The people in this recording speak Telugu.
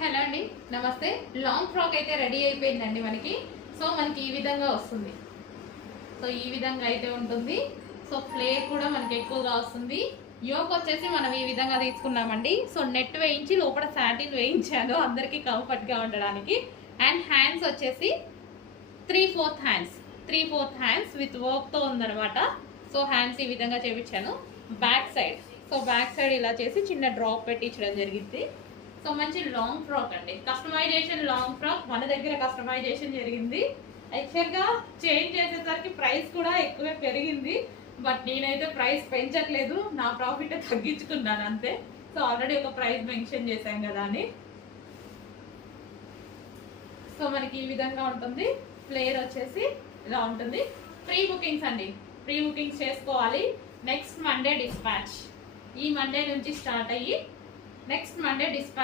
హలో అండి, నమస్తే. లాంగ్ ఫ్రాక్ అయితే రెడీ అయిపోయిందండి మనకి. సో మనకి ఈ విధంగా వస్తుంది. సో ఈ విధంగా అయితే ఉంటుంది. సో ఫ్లేర్ కూడా మనకి ఎక్కువగా వస్తుంది. యోక్ వచ్చేసి మనం ఈ విధంగా తీసుకున్నామండి. సో నెట్ వేయించి లోపల సాటిన్ వేయించాను అందరికీ కంఫర్ట్గా ఉండడానికి. అండ్ హ్యాండ్స్ వచ్చేసి 3/4 హ్యాండ్స్ విత్ వర్క్తో ఉందనమాట. సో హ్యాండ్స్ ఈ విధంగా చేపించాను. బ్యాక్ సైడ్ ఇలా చేసి చిన్న డ్రాప్ పెట్టించడం జరిగింది. సో మంచి లాంగ్ ఫ్రాక్ అండి, కస్టమైజేషన్ లాంగ్ ఫ్రాక్ మన దగ్గర కస్టమైజేషన్ జరిగింది. యాక్చువల్గా చేంజ్ చేసేసరికి ప్రైస్ కూడా ఎక్కువే పెరిగింది. బట్ నేనైతే ప్రైస్ పెంచట్లేదు, నా ప్రాఫిట్ తగ్గించుకున్నాను అంతే. సో ఆల్రెడీ ఒక ప్రైస్ మెన్షన్ చేశాం కదా అని. సో మనకి ఈ విధంగా ఉంటుంది. ఫ్లేర్ వచ్చేసి ఇలా ఉంటుంది. ప్రీ బుకింగ్స్ అండి, ప్రీ బుకింగ్స్ చేసుకోవాలి. Next Monday dispatch. ఈ మండే నుంచి స్టార్ట్ అయ్యి నెక్స్ట్ మండే డిస్పాచ్